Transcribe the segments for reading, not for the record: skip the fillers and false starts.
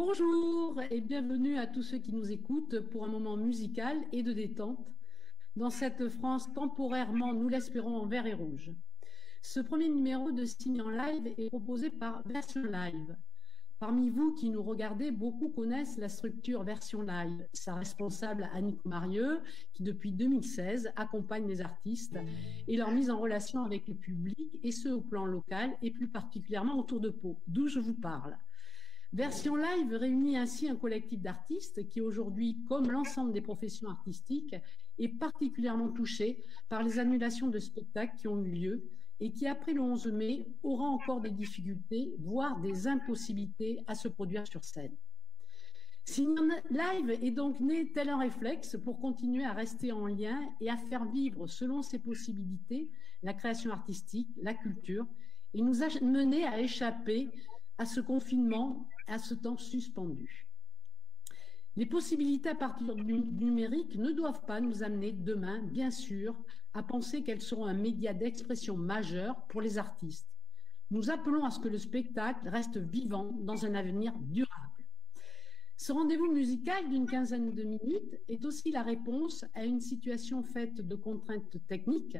Bonjour et bienvenue à tous ceux qui nous écoutent pour un moment musical et de détente dans cette France temporairement, nous l'espérons, en vert et rouge. Ce premier numéro de Signe en live est proposé par Version Live. Parmi vous qui nous regardez, beaucoup connaissent la structure Version Live. Sa responsable Annick Marieux, qui depuis 2016 accompagne les artistes et leur mise en relation avec le public, et ce au plan local et plus particulièrement autour de Pau, d'où je vous parle. Version Live réunit ainsi un collectif d'artistes qui aujourd'hui, comme l'ensemble des professions artistiques, est particulièrement touché par les annulations de spectacles qui ont eu lieu et qui, après le 11 mai, aura encore des difficultés, voire des impossibilités à se produire sur scène. Signe Live est donc né tel un réflexe pour continuer à rester en lien et à faire vivre, selon ses possibilités, la création artistique, la culture, et nous a mené à échapper à ce confinement, à ce temps suspendu. Les possibilités à partir du numérique ne doivent pas nous amener demain, bien sûr, à penser qu'elles seront un média d'expression majeur pour les artistes. Nous appelons à ce que le spectacle reste vivant dans un avenir durable. Ce rendez-vous musical d'une quinzaine de minutes est aussi la réponse à une situation faite de contraintes techniques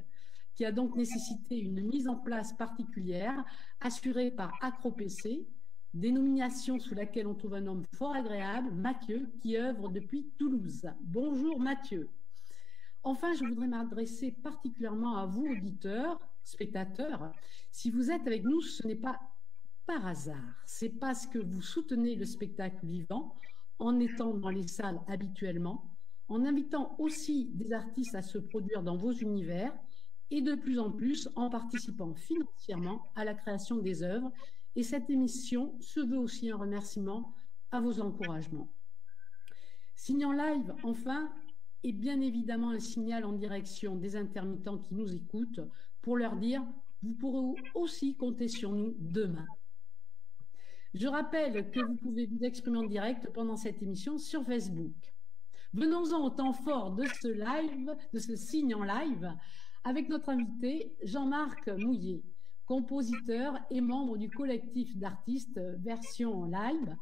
qui a donc nécessité une mise en place particulière assurée par AcroPC, dénomination sous laquelle on trouve un homme fort agréable, Mathieu, qui œuvre depuis Toulouse. Bonjour Mathieu. Enfin, je voudrais m'adresser particulièrement à vous, auditeurs, spectateurs. Si vous êtes avec nous, ce n'est pas par hasard. C'est parce que vous soutenez le spectacle vivant en étant dans les salles habituellement, en invitant aussi des artistes à se produire dans vos univers et de plus en plus en participant financièrement à la création des œuvres. Et cette émission se veut aussi un remerciement à vos encouragements. Signe en live, enfin, est bien évidemment un signal en direction des intermittents qui nous écoutent pour leur dire « vous pourrez aussi compter sur nous demain ». Je rappelle que vous pouvez vous exprimer en direct pendant cette émission sur Facebook. Venons-en au temps fort de ce live, de ce signe en live, avec notre invité Jean-Marc Mouillet, compositeur et membre du collectif d'artistes Version Live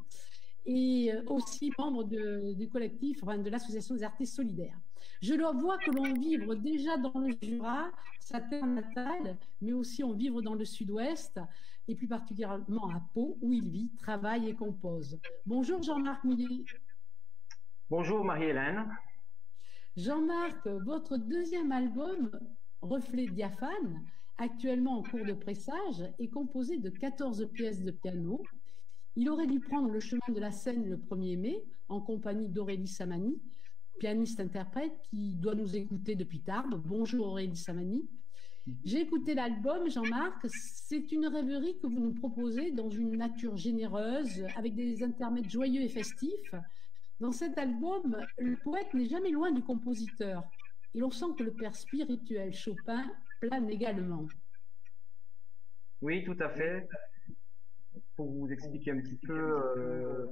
et aussi membre du collectif, enfin de l'association des artistes solidaires. Je le vois que l'on vivre déjà dans le Jura, sa terre natale, mais aussi on vivre dans le sud-ouest et plus particulièrement à Pau où il vit, travaille et compose. Bonjour Jean-Marc Mouillet. Bonjour Marie-Hélène. Jean-Marc, votre deuxième album, Reflet diaphane, actuellement en cours de pressage, est composé de 14 pièces de piano. Il aurait dû prendre le chemin de la scène le 1er mai, en compagnie d'Aurélie Samani, pianiste-interprète qui doit nous écouter depuis Tarbes. Bonjour Aurélie Samani. J'ai écouté l'album, Jean-Marc. C'est une rêverie que vous nous proposez dans une nature généreuse, avec des intermèdes joyeux et festifs. Dans cet album, le poète n'est jamais loin du compositeur. Et l'on sent que le père spirituel Chopin plane également. Oui, tout à fait. Pour vous expliquer un petit peu,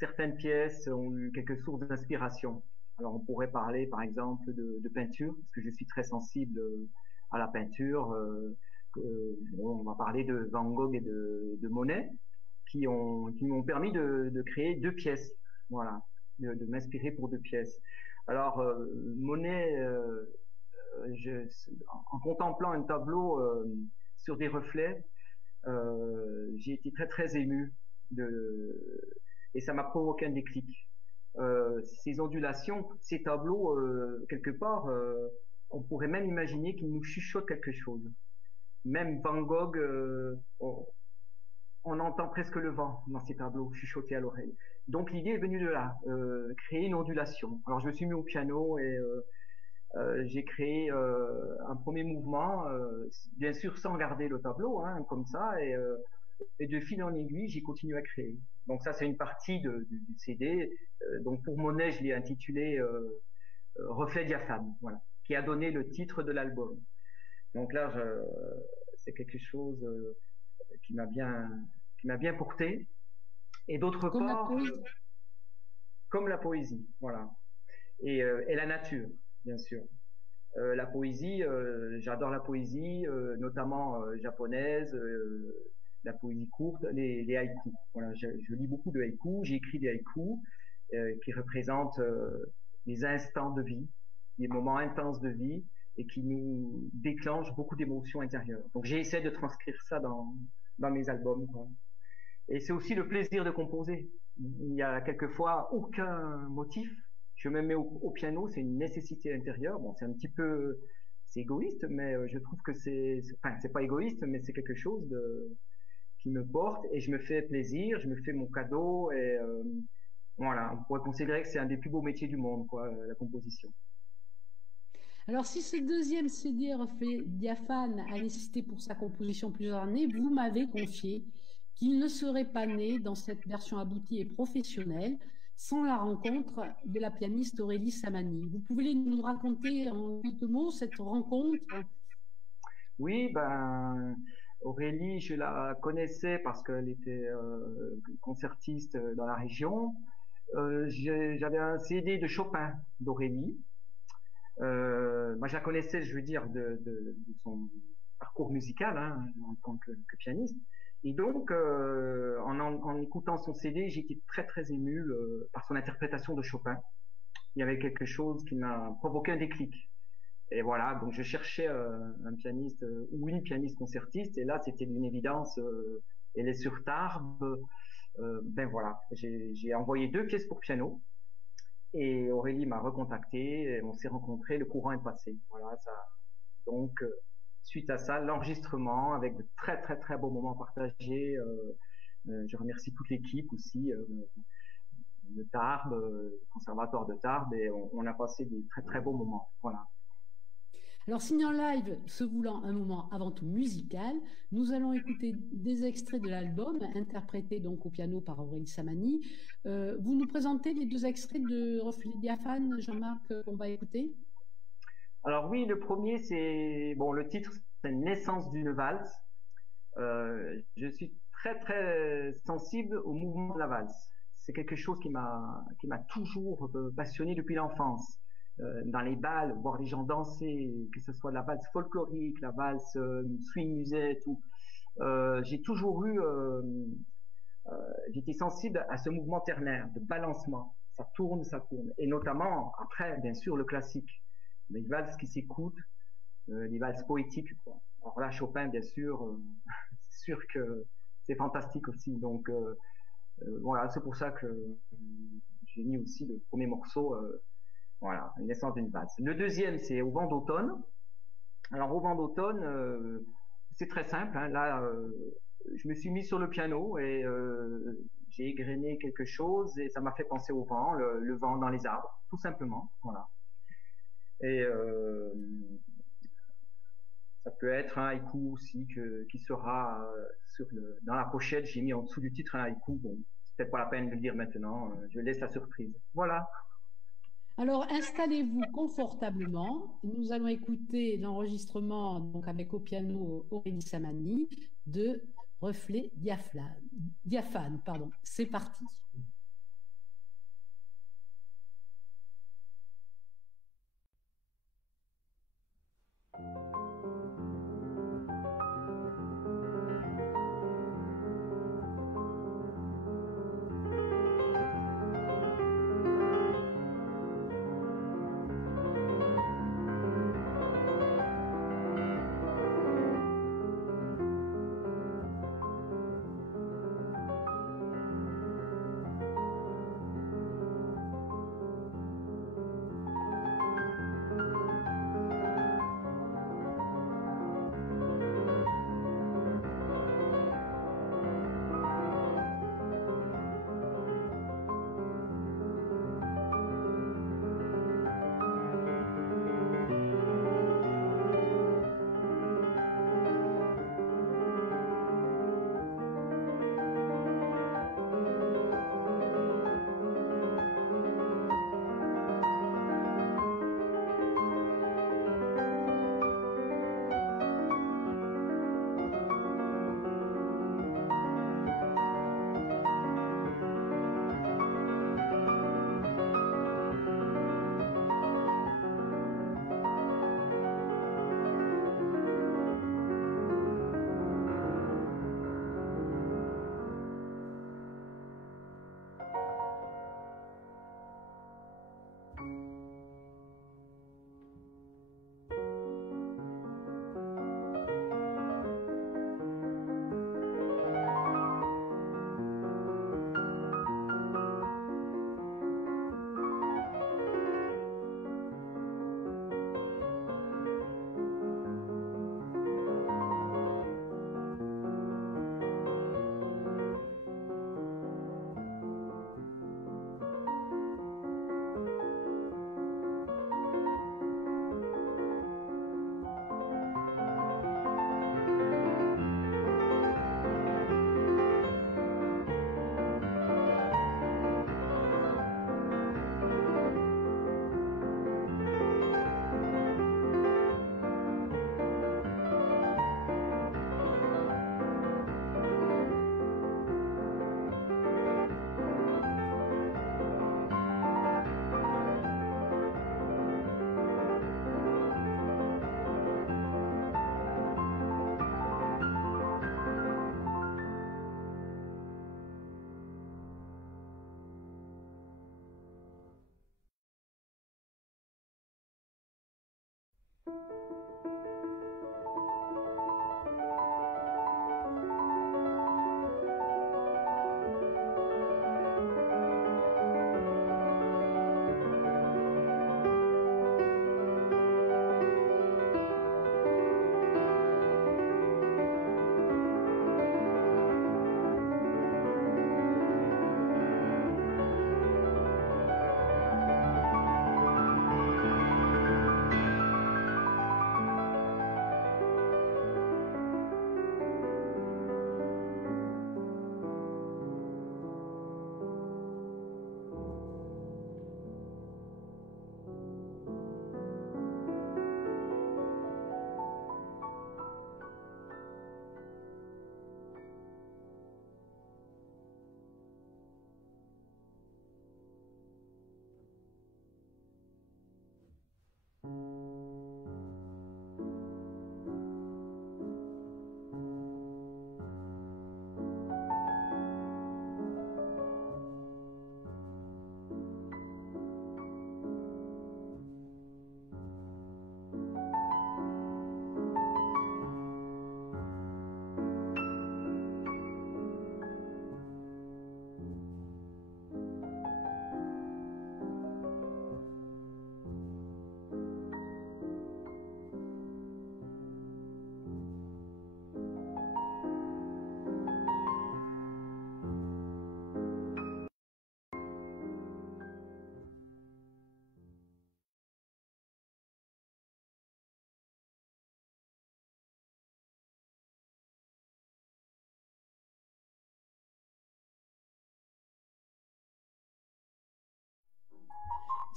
certaines pièces ont eu quelques sources d'inspiration. Alors, on pourrait parler, par exemple, de peinture, parce que je suis très sensible à la peinture. On va parler de Van Gogh et de Monet, qui m'ont permis de créer 2 pièces. Voilà, de m'inspirer pour 2 pièces. Alors, Monet, en contemplant un tableau sur des reflets, j'ai été très très ému et ça m'a provoqué un déclic. Ces ondulations, ces tableaux, quelque part, on pourrait même imaginer qu'ils nous chuchotent quelque chose. Même Van Gogh, on entend presque le vent dans ces tableaux chuchoter à l'oreille. Donc l'idée est venue de là, créer une ondulation. Alors je me suis mis au piano et j'ai créé un premier mouvement, bien sûr sans garder le tableau, hein, comme ça, et de fil en aiguille, j'ai continué à créer. Donc ça, c'est une partie du CD. Donc pour Monet, je l'ai intitulé Reflet diaphane, voilà, qui a donné le titre de l'album. Donc là, c'est quelque chose qui m'a bien porté. Et d'autre part, comme la poésie, voilà, et la nature, bien sûr. La poésie, j'adore la poésie, notamment japonaise, la poésie courte, les haïkus. Voilà, je lis beaucoup de haïkus, j'écris des haïkus qui représentent des instants de vie, des moments intenses de vie et qui nous déclenchent beaucoup d'émotions intérieures. Donc j'ai essayé de transcrire ça dans mes albums, quoi. Et c'est aussi le plaisir de composer. Il y a quelquefois aucun motif. Je me mets au piano, c'est une nécessité intérieure. Bon, c'est un petit peu, c'est égoïste, mais je trouve que enfin, c'est pas égoïste, mais c'est quelque chose qui me porte et je me fais plaisir, je me fais mon cadeau et voilà, on pourrait considérer que c'est un des plus beaux métiers du monde, quoi, la composition. Alors, si ce deuxième CD reflet diaphane a nécessité pour sa composition plusieurs années, vous m'avez confié qu'il ne serait pas né dans cette version aboutie et professionnelle sans la rencontre de la pianiste Aurélie Samani. Vous pouvez nous raconter en quelques mots cette rencontre? Oui, ben Aurélie, je la connaissais parce qu'elle était concertiste dans la région. J'avais un CD de Chopin d'Aurélie. Moi, je la connaissais, je veux dire, de son parcours musical hein, en tant que pianiste. Et donc, en écoutant son CD, j'étais très très ému par son interprétation de Chopin. Il y avait quelque chose qui m'a provoqué un déclic. Et voilà, donc je cherchais un pianiste ou une pianiste concertiste, et là c'était d'une évidence. Elle est sur Tarbes. Ben voilà, j'ai envoyé 2 pièces pour piano. Et Aurélie m'a recontacté, et on s'est rencontrés, le courant est passé. Voilà, ça. Donc, suite à ça, l'enregistrement avec de très très très beaux moments partagés. Je remercie toute l'équipe aussi de Tarbes, le conservatoire de Tarbes, et on a passé des très très beaux moments. Voilà. Alors, Signe en live se voulant un moment avant tout musical, nous allons écouter des extraits de l'album, interprétés donc au piano par Aurélie Samani. Vous nous présentez les 2 extraits de Reflet diaphane, Jean-Marc, qu'on va écouter? Alors oui, le premier, c'est bon, le titre, c'est Naissance d'une valse. Je suis très très sensible au mouvement de la valse. C'est quelque chose qui m'a toujours passionné depuis l'enfance. Dans les bals, voir les gens danser, que ce soit la valse folklorique, la valse swing musette, j'ai toujours eu, j'étais sensible à ce mouvement ternaire de balancement. Ça tourne, et notamment après, bien sûr, le classique, les valses qui s'écoutent, les valses poétiques, quoi. Alors là, Chopin, bien sûr, c'est sûr que c'est fantastique aussi. Donc voilà, c'est pour ça que j'ai mis aussi le premier morceau, voilà, une naissance d'une valse. Le deuxième, c'est Au vent d'automne. Alors au vent d'automne, c'est très simple. Hein. Là, je me suis mis sur le piano et j'ai égrené quelque chose et ça m'a fait penser au vent, le vent dans les arbres, tout simplement. Voilà. Et ça peut être un haïku aussi qui sera dans la pochette. J'ai mis en dessous du titre un haïku. Bon, c'est peut-être pas la peine de le dire maintenant. Je laisse la surprise. Voilà. Alors, installez-vous confortablement. Nous allons écouter l'enregistrement donc avec au piano Aurélie Samani de Reflet diaphane. Pardon. C'est parti.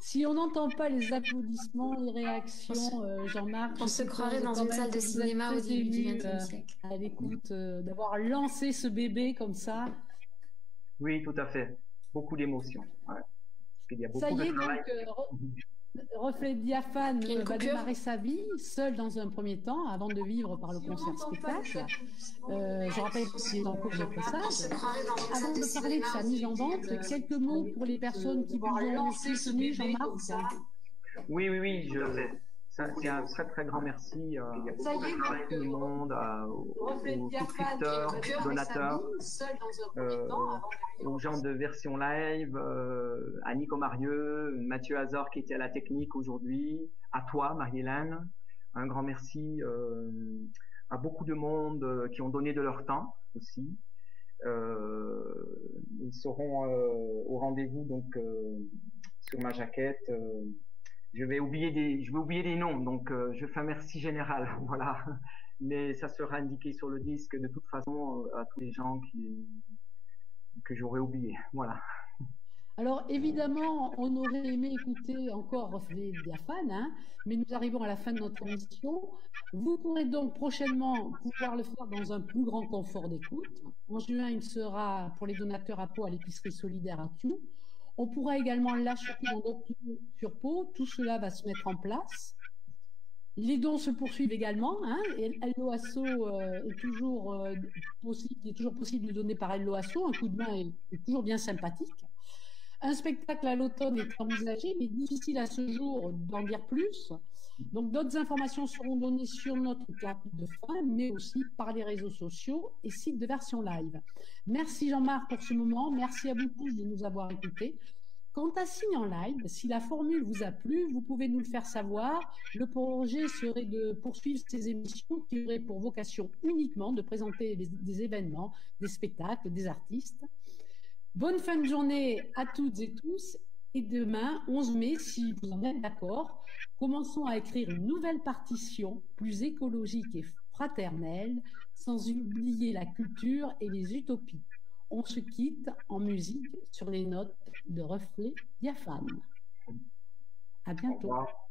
Si on n'entend pas les applaudissements, les réactions, Jean-Marc, On je se croirait suppose dans quand une même salle de que vous êtes cinéma au très début du ému XXe siècle. à l'écoute d'avoir lancé ce bébé comme ça. Oui, tout à fait. Beaucoup d'émotions. Ouais. Parce qu'il y a Ça beaucoup y de est, travail. donc, Reflet Diaphane Il y a une va coupure. démarrer sa vie seul dans un premier temps, avant de vivre par le concert-spectacle. Je rappelle qu'il est en cours de pressage. Avant de parler de sa mise en vente, quelques mots pour les personnes qui vous ont soutenu, Jean-Marc. Oui, oui, oui. C'est un très très grand merci à tout le monde, aux souscripteurs, donateurs, aux gens de Version Live, à Nico Marieux, Mathieu Hazard qui était à la technique aujourd'hui, à toi Marie-Hélène. Un grand merci à beaucoup de monde qui ont donné de leur temps aussi. Ils seront au rendez-vous donc sur ma jaquette. Je vais oublier des noms, donc je fais un merci général, voilà. Mais ça sera indiqué sur le disque de toute façon à tous les gens que j'aurais oublié, voilà. Alors évidemment, on aurait aimé écouter encore Reflet Diaphane, hein, mais nous arrivons à la fin de notre émission. Vous pourrez donc prochainement pouvoir le faire dans un plus grand confort d'écoute. En juin, il sera pour les donateurs à Pau à l'épicerie solidaire à Thioux. On pourra également l'acheter dans d'autres lieux sur Pau. Tout cela va se mettre en place. Les dons se poursuivent également. Hein, et Hello Asso est toujours possible. Il est toujours possible de donner par Hello Asso. Un coup de main est toujours bien sympathique. Un spectacle à l'automne est envisagé, mais difficile à ce jour d'en dire plus. Donc, d'autres informations seront données sur notre carte de fin, mais aussi par les réseaux sociaux et sites de Version Live. Merci Jean-Marc pour ce moment. Merci à vous tous de nous avoir écoutés. Quant à Signe en Live, si la formule vous a plu, vous pouvez nous le faire savoir. Le projet serait de poursuivre ces émissions qui auraient pour vocation uniquement de présenter des événements, des spectacles, des artistes. Bonne fin de journée à toutes et tous. Et demain, 11 mai, si vous en êtes d'accord, commençons à écrire une nouvelle partition plus écologique et fraternelle, sans oublier la culture et les utopies. On se quitte en musique sur les notes de Reflet Diaphane. À bientôt. Au revoir.